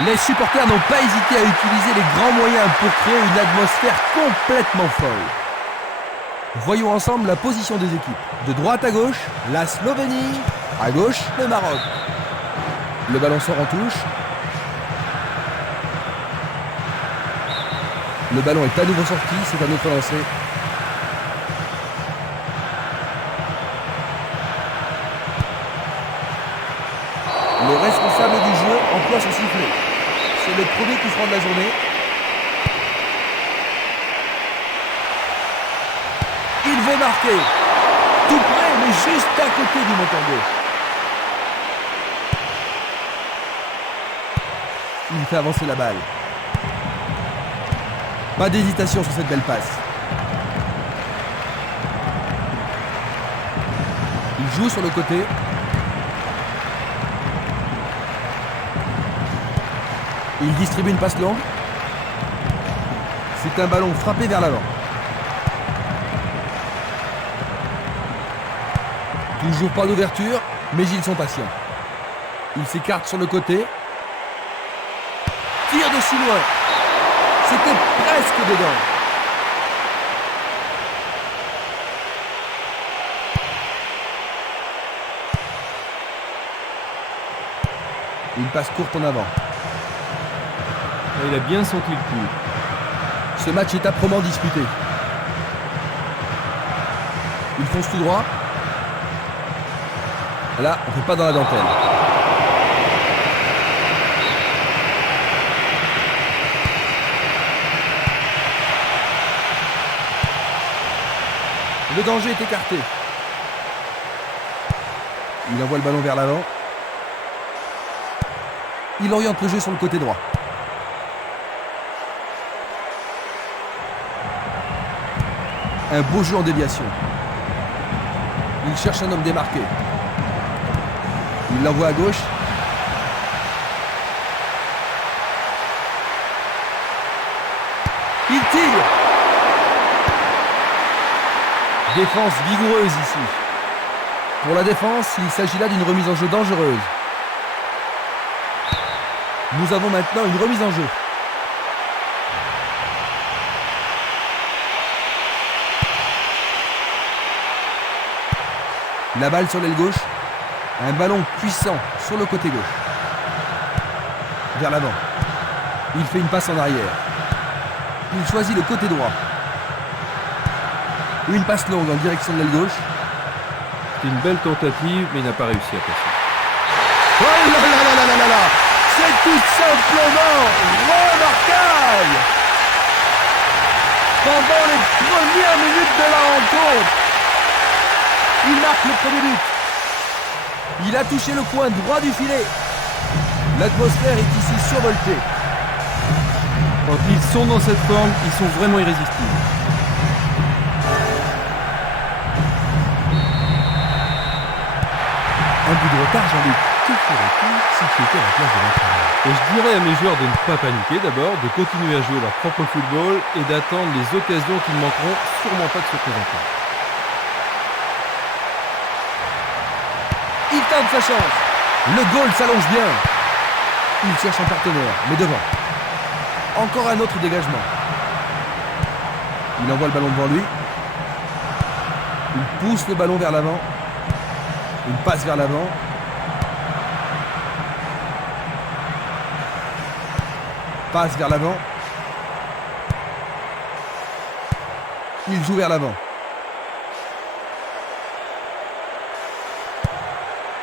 Les supporters n'ont pas hésité à utiliser les grands moyens pour créer une atmosphère complètement folle. Voyons ensemble la position des équipes. De droite à gauche, la Slovénie. À gauche, le Maroc. Le ballon sort en touche. Le ballon est à nouveau sorti, c'est un autre lancé. Le responsable du jeu emploie son sifflet. C'est le premier coup franc de la journée. Il veut marquer. Tout près, mais juste à côté du montant gauche. Il fait avancer la balle. Pas d'hésitation sur cette belle passe. Il joue sur le côté. Il distribue une passe longue. C'est un ballon frappé vers l'avant. Toujours pas d'ouverture, mais ils sont patients. Il s'écarte sur le côté. Tire de si loin. C'était presque dedans. Une passe courte en avant. Il a bien senti le coup. Ce match est âprement disputé. Il fonce tout droit. Là, on ne fait pas dans la dentelle. Le danger est écarté. Il envoie le ballon vers l'avant. Il oriente le jeu sur le côté droit. Un beau jeu en déviation. Il cherche un homme démarqué. Il l'envoie à gauche. Il tire. Défense vigoureuse ici. Pour la défense, il s'agit là d'une remise en jeu dangereuse. Nous avons maintenant une remise en jeu. La balle sur l'aile gauche. Un ballon puissant sur le côté gauche. Vers l'avant. Il fait une passe en arrière. Il choisit le côté droit. Une passe longue en direction de l'aile gauche. C'est une belle tentative, mais il n'a pas réussi à passer. Oh là là là là là là là! C'est tout simplement remarquable! Pendant les premières minutes de la rencontre, il marque le premier but. Il a touché le coin droit du filet. L'atmosphère est ici survoltée. Quand ils sont dans cette forme, ils sont vraiment irrésistibles. Un but de retard, Jean-Luc. Que ferais-tu si tu étais à la place de l'entraîneur? Et je dirais à mes joueurs de ne pas paniquer d'abord, de continuer à jouer leur propre football et d'attendre les occasions qui ne manqueront sûrement pas de se présenter. Il tente sa chance. Le goal s'allonge bien. Il cherche un partenaire, mais devant. Encore un autre dégagement. Il envoie le ballon devant lui. Il pousse le ballon vers l'avant. Une passe vers l'avant. Passe vers l'avant. Il joue vers l'avant.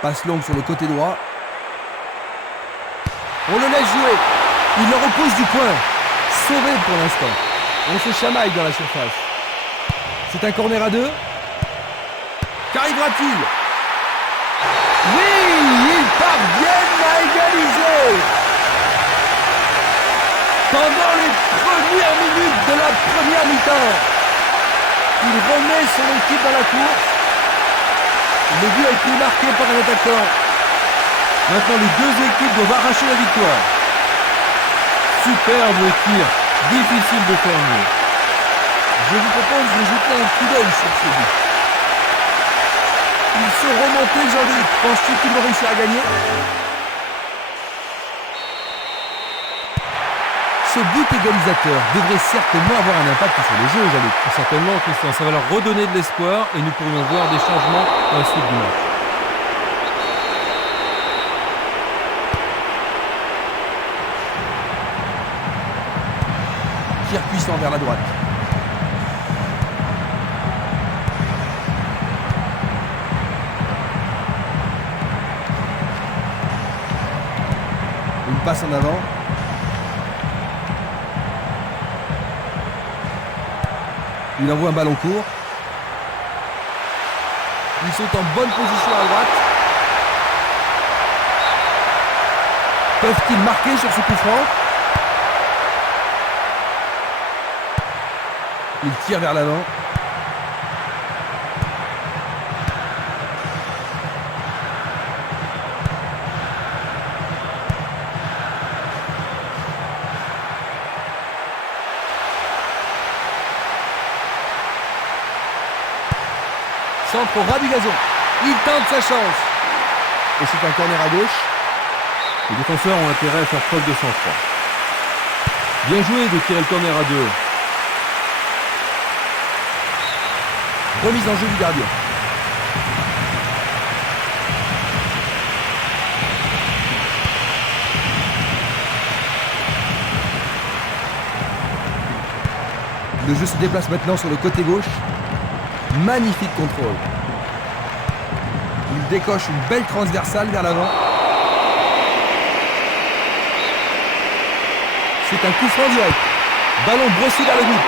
Passe longue sur le côté droit. On le laisse jouer. Il le repousse du coin. Sauvé pour l'instant. On se chamaille dans la surface. C'est un corner à deux. Qu'arrivera-t-il? Oui, ils parviennent à égaliser. Pendant les premières minutes de la première mi-temps, il remet son équipe dans la course. Le but a été marqué par un attaquant. Maintenant, les deux équipes doivent arracher la victoire. Superbe tir, difficile de faire mieux. Je vous propose de jeter un coup d'œil sur ce but. Ils sont remontés, Jean-Luc. Penses-tu qu'ils vont réussir à gagner? Ce but égalisateur devrait certainement avoir un impact sur le jeu, Jean-Luc. Certainement, Christian, ça va leur redonner de l'espoir et nous pourrions voir des changements dans la suite du match. Tir puissant vers la droite. Une passe en avant. Il envoie un ballon court. Ils sont en bonne position à droite. Peuvent-ils marquer sur ce coup franc? Il tire vers l'avant. Centre au ras du gazon. Il tente sa chance. Et c'est un corner à gauche. Les défenseurs ont intérêt à faire preuve de sang-froid. Bien joué de tirer le corner à 2. Remise en jeu du gardien. Le jeu se déplace maintenant sur le côté gauche. Magnifique contrôle. Il décoche une belle transversale vers l'avant. C'est un coup franc direct. Ballon brossé vers le but.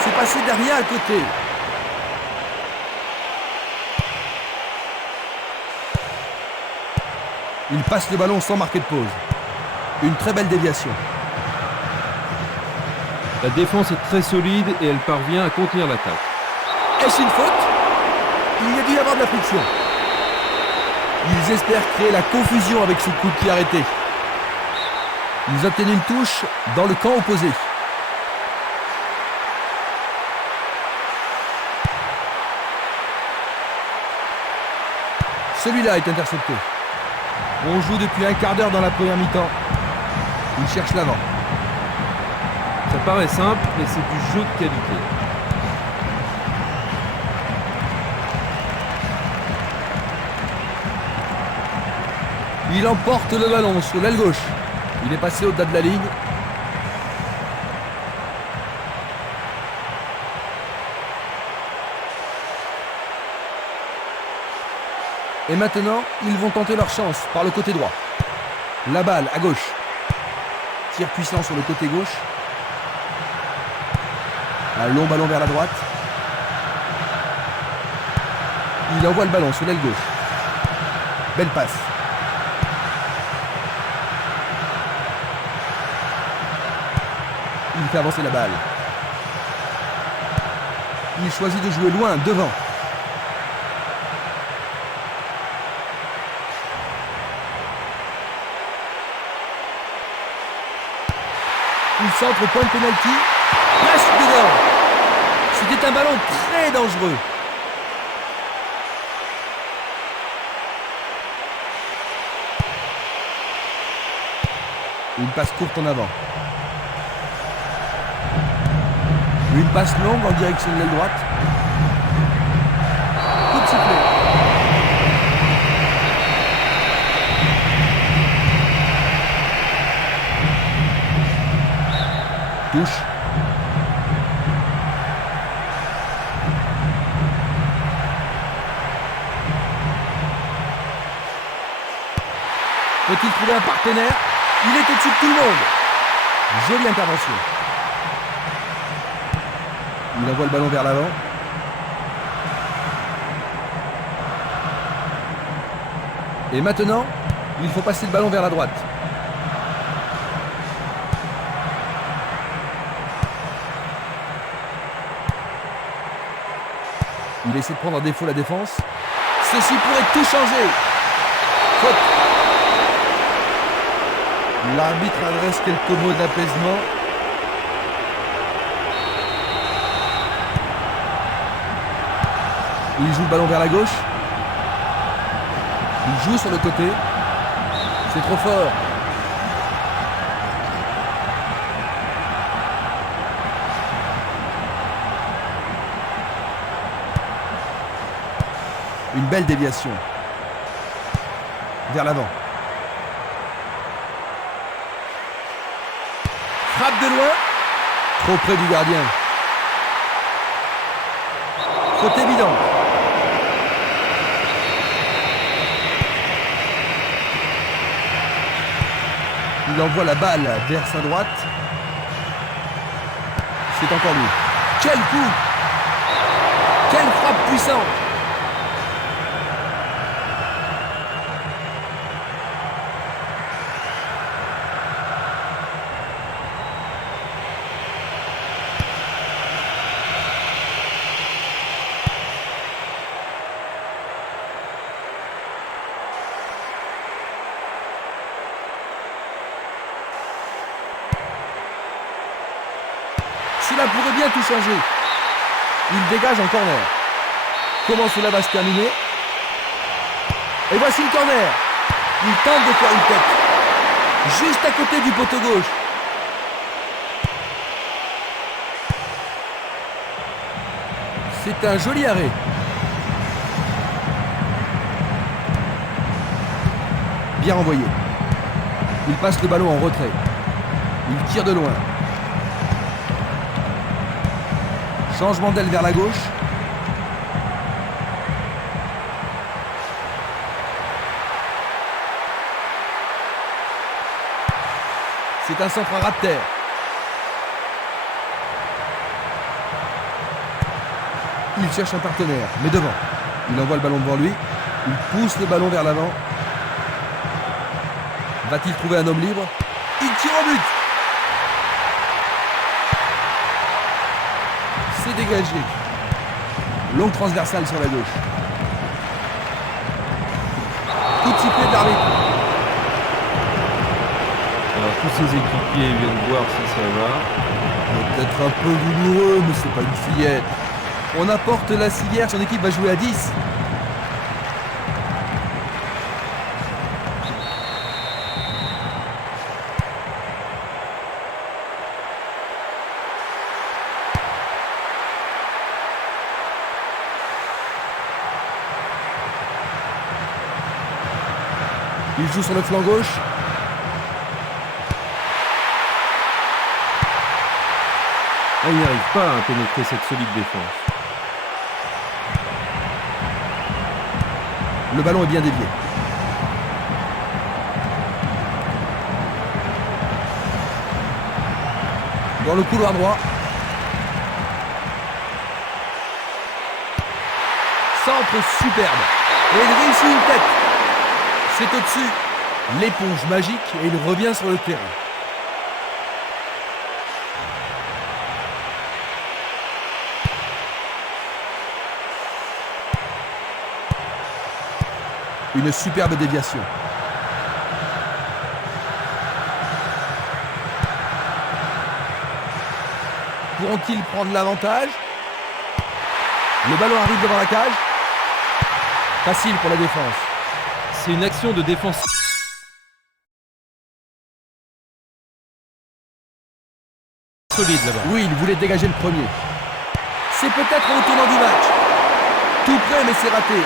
C'est passé derrière à côté. Il passe le ballon sans marquer de pause. Une très belle déviation. La défense est très solide et elle parvient à contenir l'attaque. Est-ce une faute? Il y a dû y avoir de la friction. Ils espèrent créer la confusion avec ce coup de pied arrêté. Ils obtiennent une touche dans le camp opposé. Celui-là est intercepté. On joue depuis un quart d'heure dans la première mi-temps. Il cherche l'avant. Ça paraît simple, mais c'est du jeu de qualité. Il emporte le ballon sur l'aile gauche. Il est passé au-delà de la ligne. Et maintenant, ils vont tenter leur chance par le côté droit. La balle à gauche. Tir puissant sur le côté gauche. Un long ballon vers la droite. Il envoie le ballon sur l'aile gauche. Belle passe. Il fait avancer la balle. Il choisit de jouer loin, devant. Il centre au point de pénalty. Presque dedans. C'était un ballon très dangereux. Une passe courte en avant. Une passe longue en direction de l'aile droite. Coup de sifflet. Touche. Peut-il trouver un partenaire? Il est au-dessus de tout le monde. Jolie intervention. Il envoie le ballon vers l'avant. Et maintenant, il faut passer le ballon vers la droite. Il essaie de prendre en défaut la défense. Ceci pourrait tout changer. Faute. L'arbitre adresse quelques mots d'apaisement. Il joue le ballon vers la gauche. Il joue sur le côté. C'est trop fort. Une belle déviation. Vers l'avant. Frappe de loin. Trop près du gardien. Faute évidente. Il envoie la balle vers sa droite. C'est encore lui. Quel coup! Quelle frappe puissante! Cela pourrait bien tout changer. Il dégage en corner. Comment cela va se terminer? Et voici le corner. Il tente de faire une tête. Juste à côté du poteau gauche. C'est un joli arrêt. Bien envoyé. Il passe le ballon en retrait. Il tire de loin. Changement d'aile vers la gauche. C'est un centre à ras de terre. Il cherche un partenaire, mais devant. Il envoie le ballon devant lui. Il pousse le ballon vers l'avant. Va-t-il trouver un homme libre? Il tire au but. C'est dégagé. Longue transversale sur la gauche. Coup de sifflet de l'arbitre. Alors tous ses équipiers viennent voir si ça va. Peut-être un peu douloureux, mais c'est pas une fillette. On apporte la civière, son équipe va jouer à 10. Il joue sur le flanc gauche. Il n'y arrive pas à pénétrer cette solide défense. Le ballon est bien dévié. Dans le couloir droit. Centre superbe. Et il réussit une tête. C'est au-dessus. L'éponge magique et il revient sur le terrain. Une superbe déviation. Pourront-ils prendre l'avantage? Le ballon arrive devant la cage. Facile pour la défense. C'est une action de défense solide là-bas. Oui, il voulait dégager le premier. C'est peut-être au tournant du match. Tout près, mais c'est raté.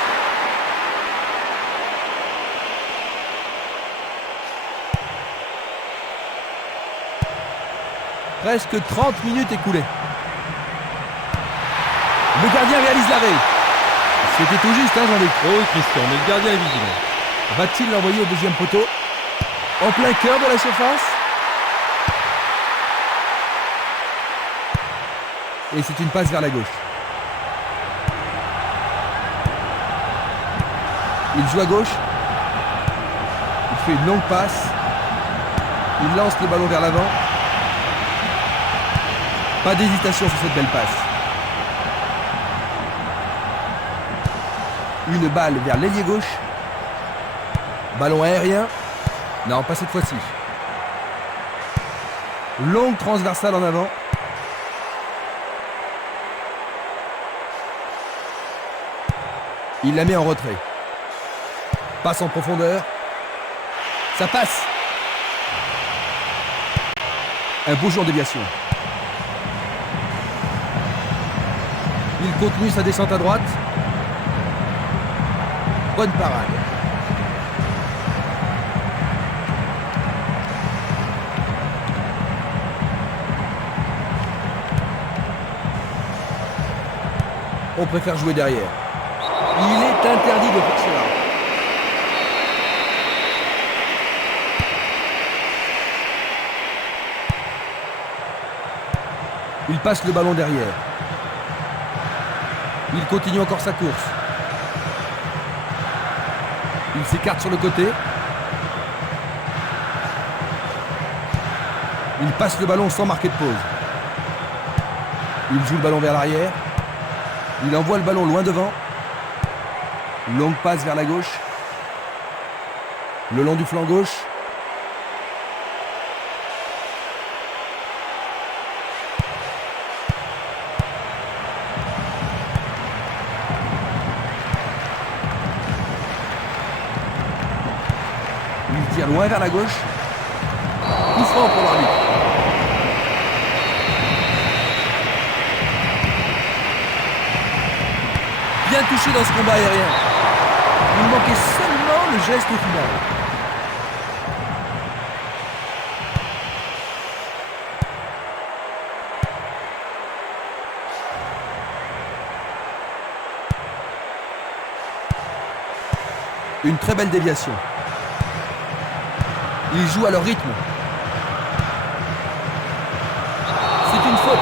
Presque 30 minutes écoulées. Le gardien réalise l'arrêt. C'était tout juste, hein, Jean-Luc? Oh oui, Christian, mais le gardien est vigilant. Va-t-il l'envoyer au deuxième poteau? En plein cœur de la surface? Et c'est une passe vers la gauche. Il joue à gauche. Il fait une longue passe. Il lance le ballon vers l'avant. Pas d'hésitation sur cette belle passe. Une balle vers l'ailier gauche. Ballon aérien. Non, pas cette fois-ci. Longue transversale en avant. Il la met en retrait. Passe en profondeur. Ça passe. Un beau jeu en déviation. Il continue sa descente à droite. Bonne parade. On préfère jouer derrière. Il est interdit de faire cela. Il passe le ballon derrière. Il continue encore sa course. Il s'écarte sur le côté. Il passe le ballon sans marquer de pause. Il joue le ballon vers l'arrière. Il envoie le ballon loin devant. Longue passe vers la gauche. Le long du flanc gauche. Il tire loin vers la gauche. Coup franc pour l'arbitre. Bien touché dans ce combat aérien. Il manquait seulement le geste final. Une très belle déviation. Ils jouent à leur rythme. C'est une faute.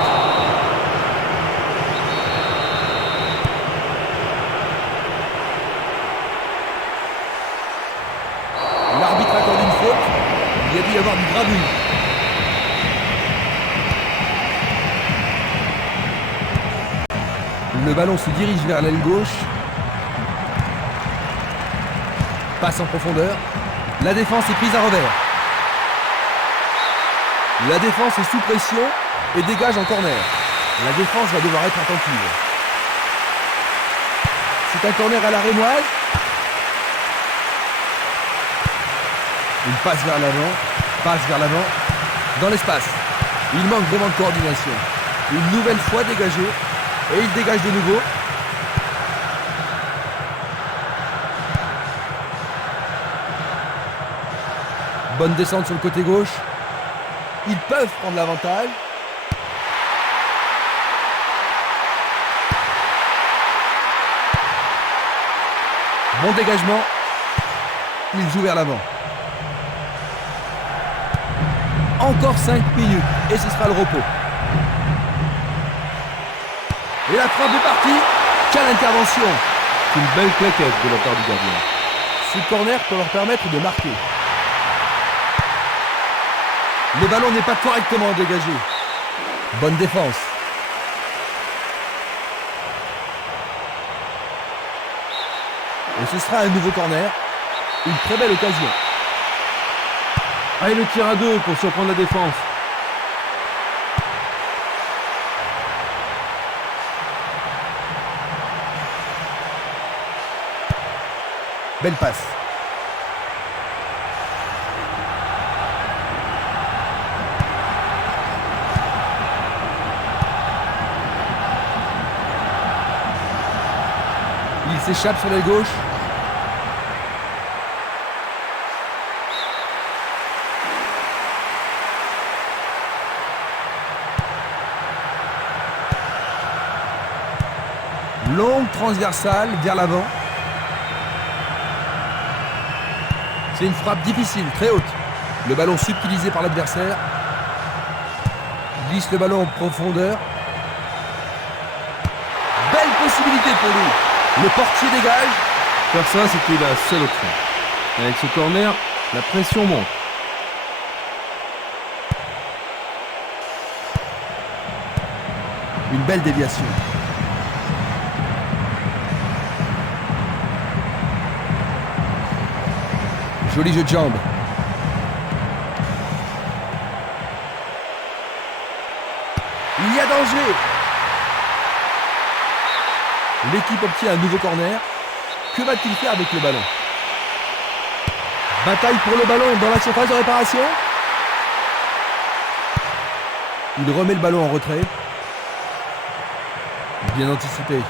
L'arbitre accorde une faute. Il y a dû y avoir du gravure. Le ballon se dirige vers l'aile gauche. Passe en profondeur. La défense est prise à revers. La défense est sous pression et dégage en corner. La défense va devoir être attentive. C'est un corner à la rémoise. Une passe vers l'avant, dans l'espace. Il manque vraiment de coordination. Une nouvelle fois dégagé, et il dégage de nouveau. Bonne descente sur le côté gauche. Ils peuvent prendre l'avantage. Bon dégagement. Il joue vers l'avant. Encore 5 minutes et ce sera le repos. Et la frappe est partie. Quelle intervention! Une belle claquette de la part du gardien. Ce corner peut leur permettre de marquer. Le ballon n'est pas correctement dégagé. Bonne défense. Et ce sera un nouveau corner. Une très belle occasion. Ah, et le tir à 2 pour surprendre la défense. Belle passe. Il s'échappe sur l'aile gauche. Longue transversale vers l'avant. C'est une frappe difficile, très haute. Le ballon subtilisé par l'adversaire. Glisse le ballon en profondeur. Belle possibilité pour lui. Le portier dégage. Faire ça, c'était la seule option. Avec ce corner, la pression monte. Une belle déviation. Joli jeu de jambes. Il y a danger. L'équipe obtient un nouveau corner. Que va-t-il faire avec le ballon? Bataille pour le ballon dans la surface de réparation. Il remet le ballon en retrait. Bien anticipé.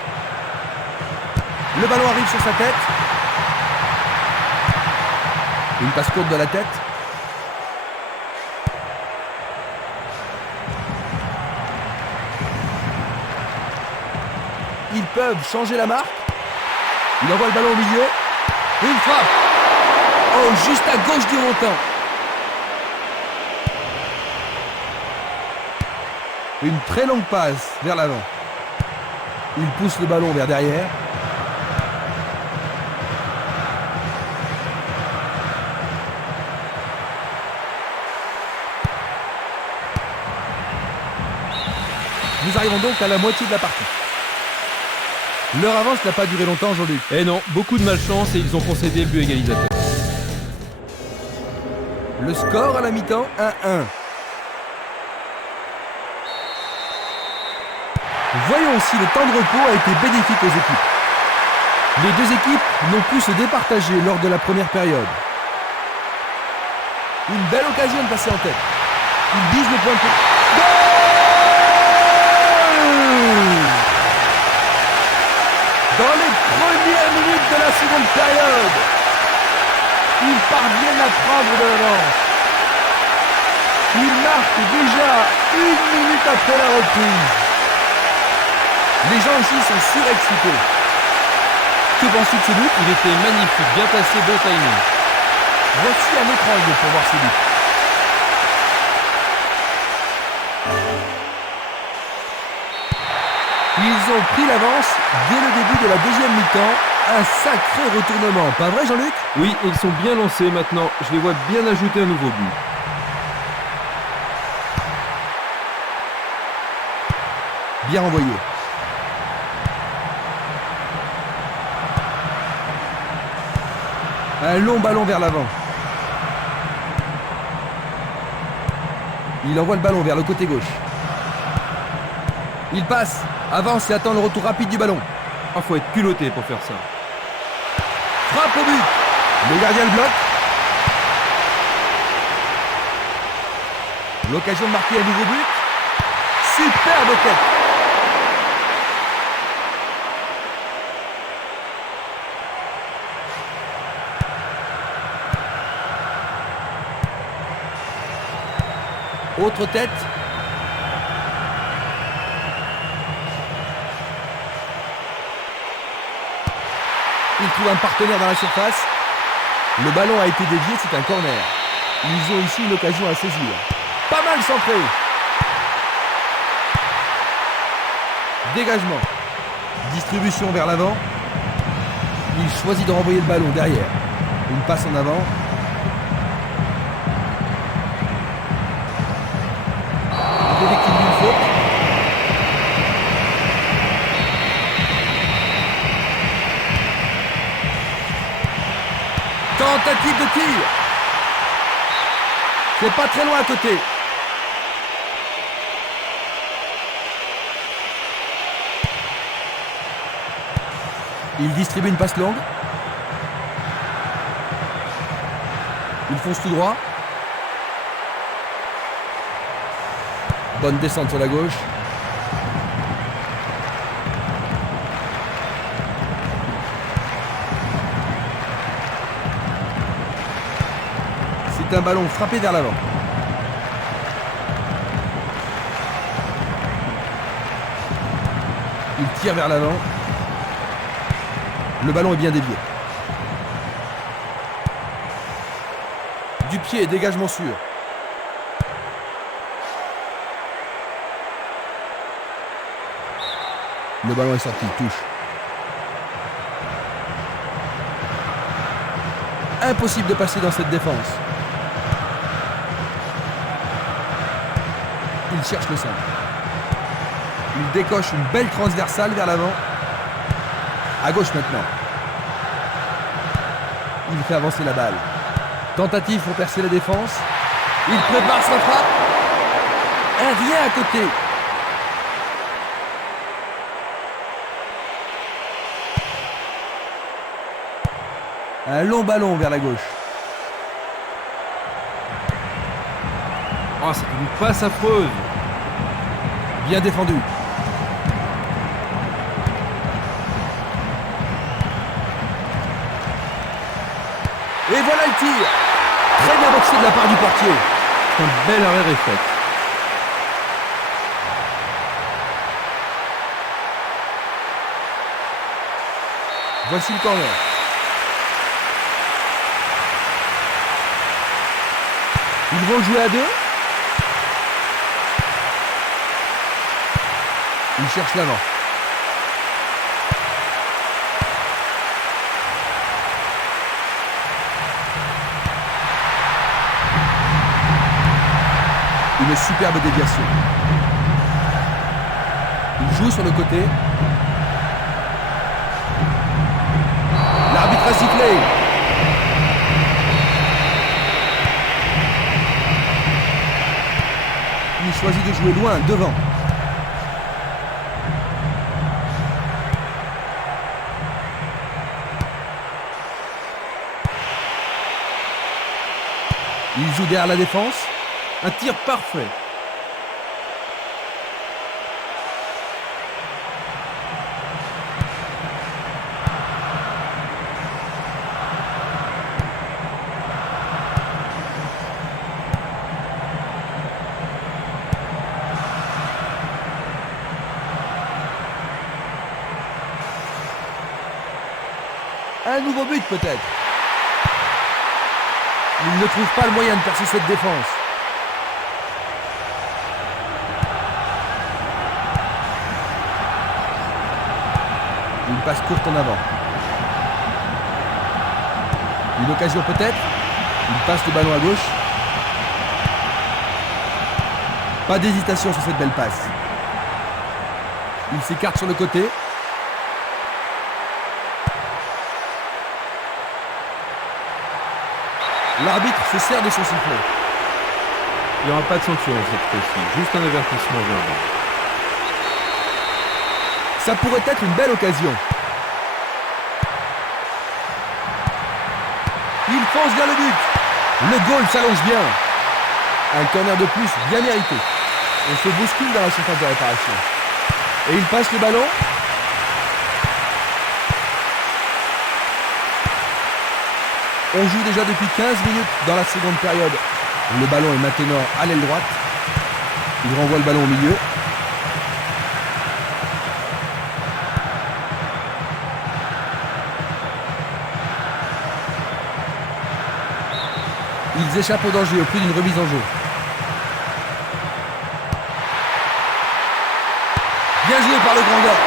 Le ballon arrive sur sa tête. Une passe courte de la tête. Ils peuvent changer la marque. Il envoie le ballon au milieu. Une frappe. Oh, juste à gauche du montant. Une très longue passe vers l'avant. Il pousse le ballon vers derrière. Nous arrivons donc à la moitié de la partie. Leur avance n'a pas duré longtemps, Jean-Luc. Eh non, beaucoup de malchance et ils ont concédé le but égalisateur. Le score à la mi-temps, 1-1. Voyons si le temps de repos a été bénéfique aux équipes. Les deux équipes n'ont pu se départager lors de la première période. Une belle occasion de passer en tête. Ils visent le point de Goal! Dans les premières minutes de la seconde période, ils parviennent à prendre de l'avance. Ils marquent déjà 1 minute après la reprise. Les gens ici sont surexcités. Que penses-tu de ce but? Il était magnifique, bien placé, bon timing. Voici un écran pour voir ce but. Ils ont pris l'avance dès le début de la deuxième mi-temps. Un sacré retournement, pas vrai Jean-Luc? Oui, et ils sont bien lancés maintenant. Je les vois bien ajouter un nouveau but. Bien envoyé. Un long ballon vers l'avant. Il envoie le ballon vers le côté gauche. Il passe, avance et attend le retour rapide du ballon. Ah, faut être culotté pour faire ça. Frappe au but. Le gardien le bloque. L'occasion de marquer un nouveau but. Superbe tête. Autre tête. Il trouve un partenaire dans la surface. Le ballon a été dévié, c'est un corner. Ils ont ici une occasion à saisir. Pas mal centré. Dégagement. Distribution vers l'avant. Il choisit de renvoyer le ballon derrière. Une passe en avant. Il est victime d'une faute. Tentative de tir. C'est pas très loin à côté. Il distribue une passe longue. Il fonce tout droit. Bonne descente sur la gauche. C'est un ballon frappé vers l'avant. Il tire vers l'avant. Le ballon est bien dévié. Du pied, dégagement sûr. Le ballon est sorti, touche. Impossible de passer dans cette défense. Il cherche le centre. Il décoche une belle transversale vers l'avant. À gauche maintenant. Il fait avancer la balle. Tentative pour percer la défense. Il prépare sa frappe. Un rien à côté. Un long ballon vers la gauche. Oh, c'est une passe affreuse. Bien défendu. Et voilà le tir. Très bien boxé de la part du portier. C'est un bel arrêt réflexe. Voici le corner. Ils vont le jouer à deux. Ils cherchent l'avant. Une superbe déviation. Il joue sur le côté. L'arbitre a sifflé. Il choisit de jouer loin, devant. Il joue derrière la défense. Un tir parfait. Un nouveau but peut-être. Il ne trouve pas le moyen de percer cette défense. Une passe courte en avant. Une occasion peut-être. Il passe le ballon à gauche. Pas d'hésitation sur cette belle passe. Il s'écarte sur le côté. L'arbitre se sert de son sifflet. Il n'y aura pas de sanction dans cette fois-ci, juste un avertissement verbal. Ça pourrait être une belle occasion. Il fonce vers le but. Le goal s'allonge bien. Un corner de plus bien mérité. On se bouscule dans la surface de réparation. Et il passe le ballon. On joue déjà depuis 15 minutes dans la seconde période. Le ballon est maintenant à l'aile droite. Il renvoie le ballon au milieu. Ils échappent au danger au prix d'une remise en jeu. Bien joué par le grand gars.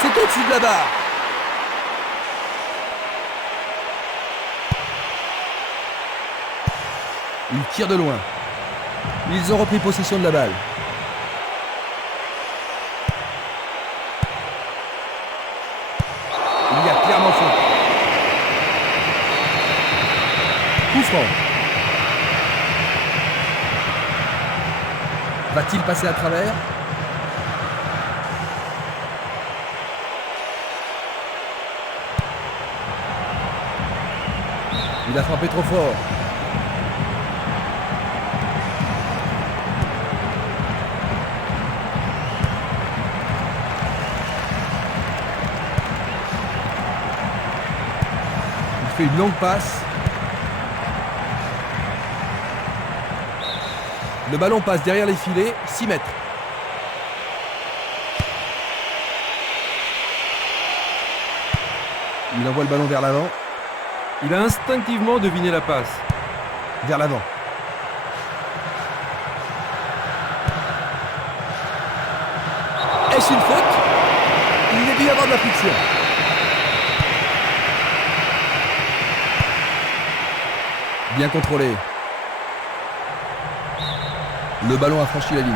C'est au-dessus de la barre. Ils tirent de loin. Ils ont repris possession de la balle. Il y a clairement faute. Coup franc. Va-t-il passer à travers? Il a frappé trop fort. Il fait une longue passe. Le ballon passe derrière les filets, 6 mètres. Il envoie le ballon vers l'avant. Il a instinctivement deviné la passe. Vers l'avant. Est-ce une faute? Il est dû y avoir de la friction. Bien contrôlé. Le ballon a franchi la ligne.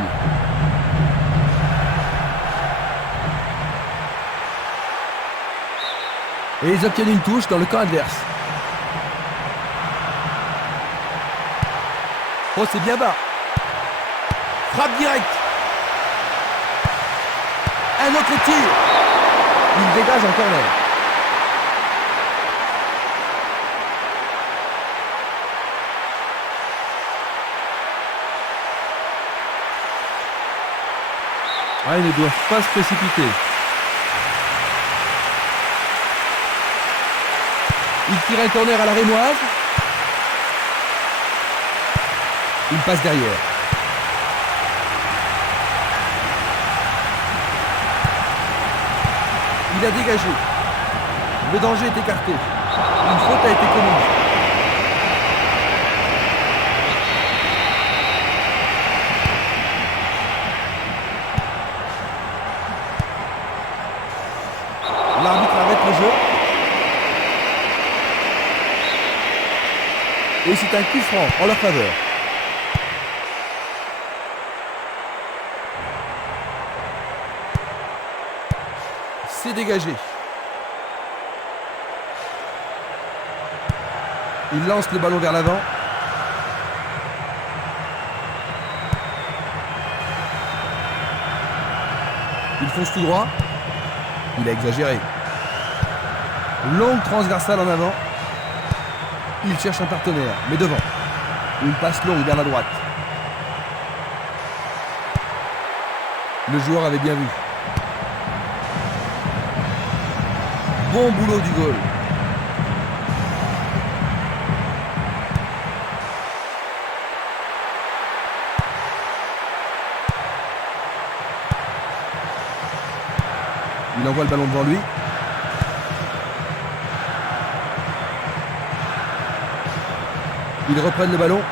Et ils obtiennent une touche dans le camp adverse. Oh, c'est bien bas. Frappe directe. Un autre tir. Il dégage en corner. Ah, ils ne doivent pas se précipiter. Il tire un corner à la rémoise. Il passe derrière. Il a dégagé. Le danger est écarté. Une faute a été commise. L'arbitre arrête le jeu. Et c'est un coup franc en leur faveur. C'est dégagé. Il lance le ballon vers l'avant. Il fonce tout droit. Il a exagéré. Longue transversale en avant. Il cherche un partenaire, mais devant. Une passe longue vers la droite. Le joueur avait bien vu. Bon boulot du goal. Il envoie le ballon devant lui. Ils reprennent le ballon.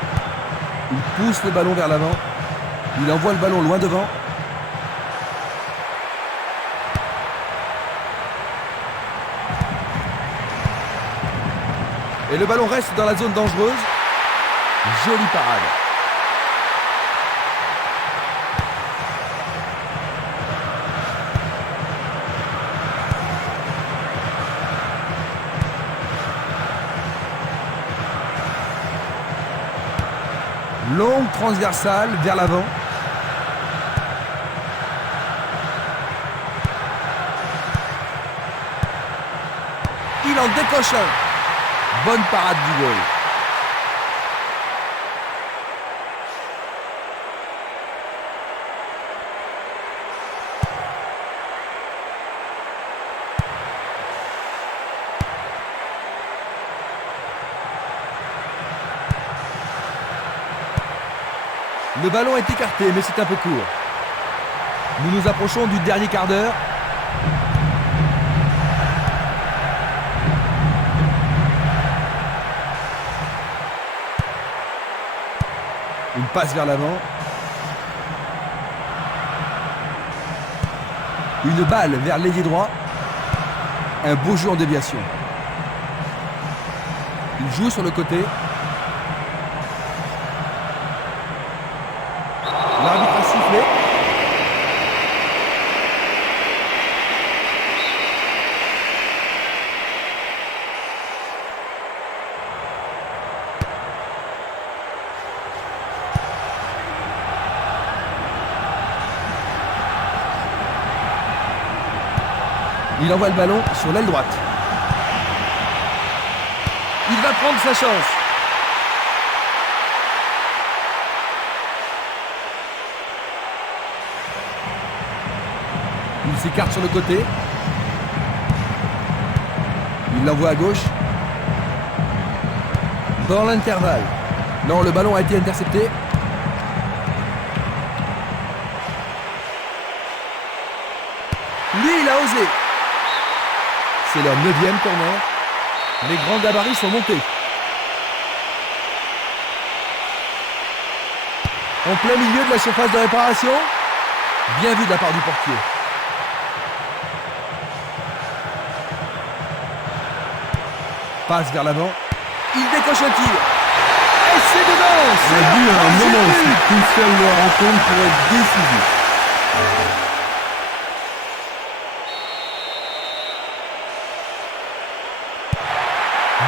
Ils poussent le ballon vers l'avant. Il envoie le ballon loin devant. Et le ballon reste dans la zone dangereuse. Jolie parade. Longue transversale vers l'avant. Il en décoche un. Bonne parade du goal. Le ballon est écarté, mais c'est un peu court. Nous nous approchons du dernier quart d'heure. Une passe vers l'avant. Une balle vers l'ailier droit. Un beau jeu en déviation. Il joue sur le côté. L'arbitre a sifflé. Il envoie le ballon sur l'aile droite. Il va prendre sa chance. Il s'écarte sur le côté. Il l'envoie à gauche. Dans l'intervalle. Non, le ballon a été intercepté. Lui, il a osé. C'est leur 9e corner. Les grands gabarits sont montés. En plein milieu de la surface de réparation. Bien vu de la part du portier. Passe vers l'avant. Il décoche un tir. Et c'est dedans. On a vu un moment aussi crucial de la rencontre pour être décisif.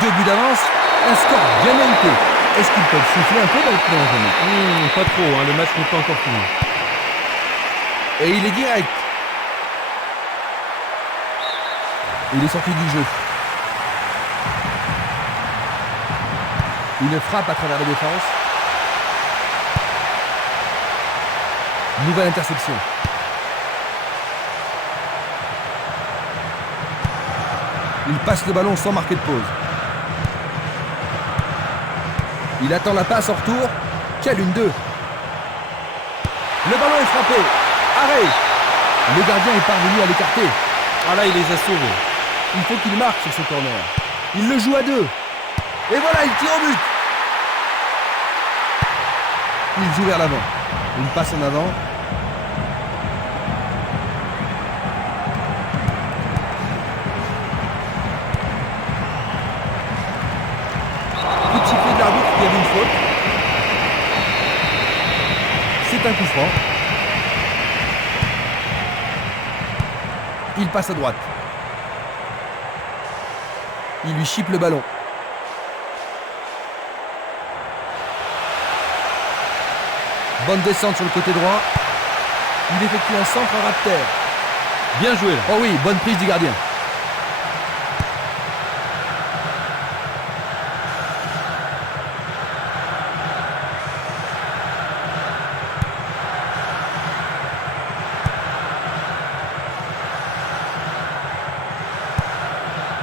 Deux buts d'avance, un score bien mérité. Est-ce qu'ils peuvent souffler un peu dans le prolongement? Pas trop, hein, le match n'est pas encore fini. Et il est direct. Il est sorti du jeu. Une frappe à travers la défense. Nouvelle interception. Il passe le ballon sans marquer de pause. Il attend la passe en retour. Quelle une deux. Le ballon est frappé. Arrêt. Le gardien est parvenu à l'écarter. Ah là, il les a sauvés. Il faut qu'il marque sur ce corner. Il le joue à deux. Et voilà, il tire au but. Il joue vers l'avant. Il passe en avant. Coup de sifflet de l'arbitre qui avait une faute. C'est un coup franc. Il passe à droite. Il lui chipe le ballon. Bonne descente sur le côté droit. Il effectue un centre à ras de terre. Bien joué là. Oh oui, bonne prise du gardien.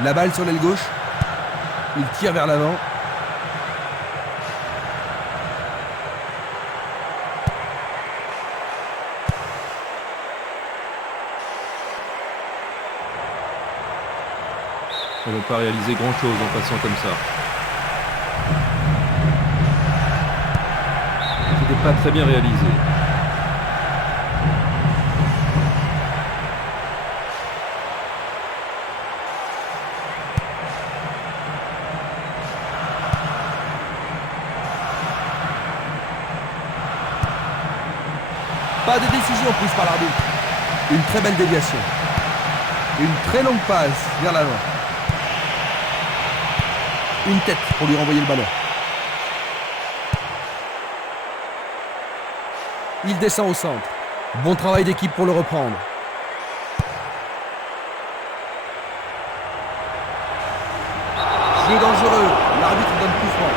La balle sur l'aile gauche. Il tire vers l'avant. On ne va pas réaliser grand chose en passant comme ça. C'était pas très bien réalisé. Pas de décision prise par l'arbitre. Une très belle déviation. Une très longue passe vers l'avant. Une tête pour lui renvoyer le ballon. Il descend au centre. Bon travail d'équipe pour le reprendre. Jeu dangereux. L'arbitre donne coup franc.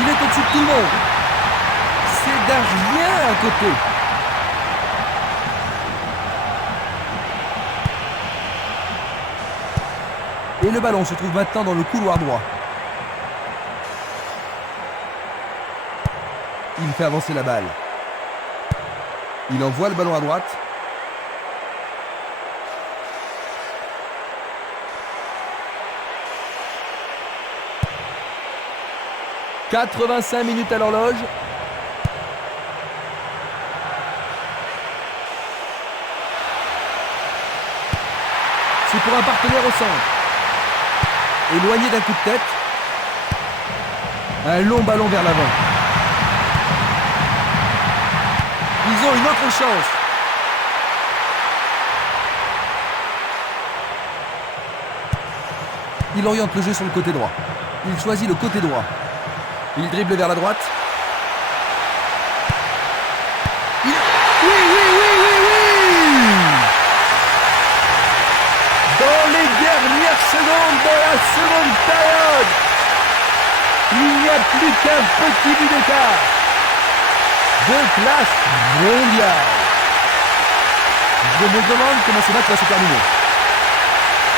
Il est au-dessus de tout le monde. C'est d'un rien à côté. Et le ballon se trouve maintenant dans le couloir droit. Il fait avancer la balle. Il envoie le ballon à droite. « 85 minutes à l'horloge. C'est pour un partenaire au centre. Éloigné d'un coup de tête. Un long ballon vers l'avant. Ils ont une autre chance. Il oriente le jeu sur le côté droit. Il choisit le côté droit. Il dribble vers la droite. Oui. Dans les dernières secondes de la seconde période, il n'y a plus qu'un petit but d'écart. De classe mondiale. Je me demande comment ce match va se terminer.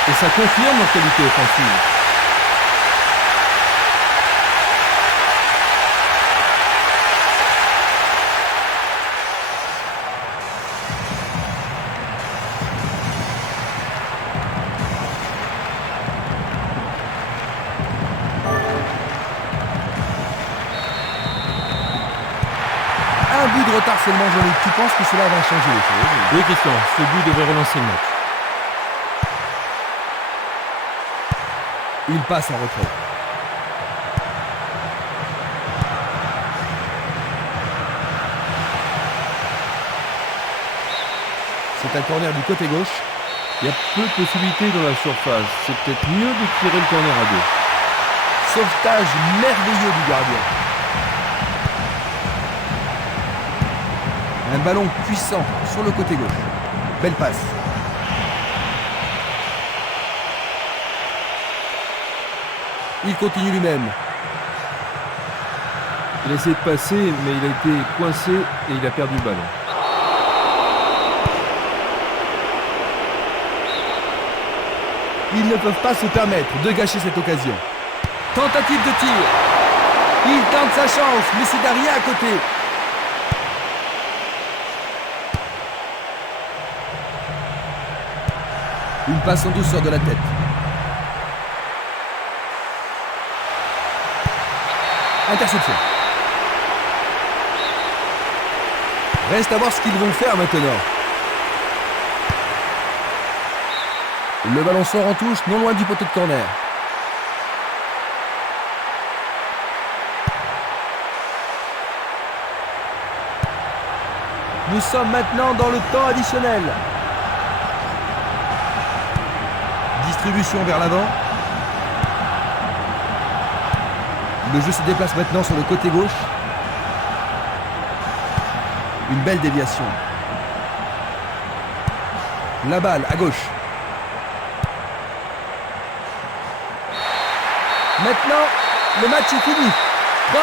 Et ça confirme leur qualité offensive. Un but de retard seulement, Jean-Luc. Tu penses que cela va changer les choses? Oui, Christian, ce but devrait relancer le match. Il passe en retrait. C'est un corner du côté gauche. Il y a peu de possibilités dans la surface. C'est peut-être mieux de tirer le corner à deux. Sauvetage merveilleux du gardien. Un ballon puissant sur le côté gauche. Belle passe. Il continue lui-même. Il a essayé de passer, mais il a été coincé et il a perdu le ballon. Ils ne peuvent pas se permettre de gâcher cette occasion. Tentative de tir. Il tente sa chance, mais c'est derrière à côté. Une passe en douceur de la tête. Interception. Reste à voir ce qu'ils vont faire maintenant. Le ballon sort en touche, non loin du poteau de corner. Nous sommes maintenant dans le temps additionnel. Distribution vers l'avant. Le jeu se déplace maintenant sur le côté gauche. Une belle déviation. La balle à gauche. Maintenant, le match est fini. 3-2.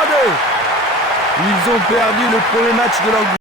Ils ont perdu le premier match de leur groupe.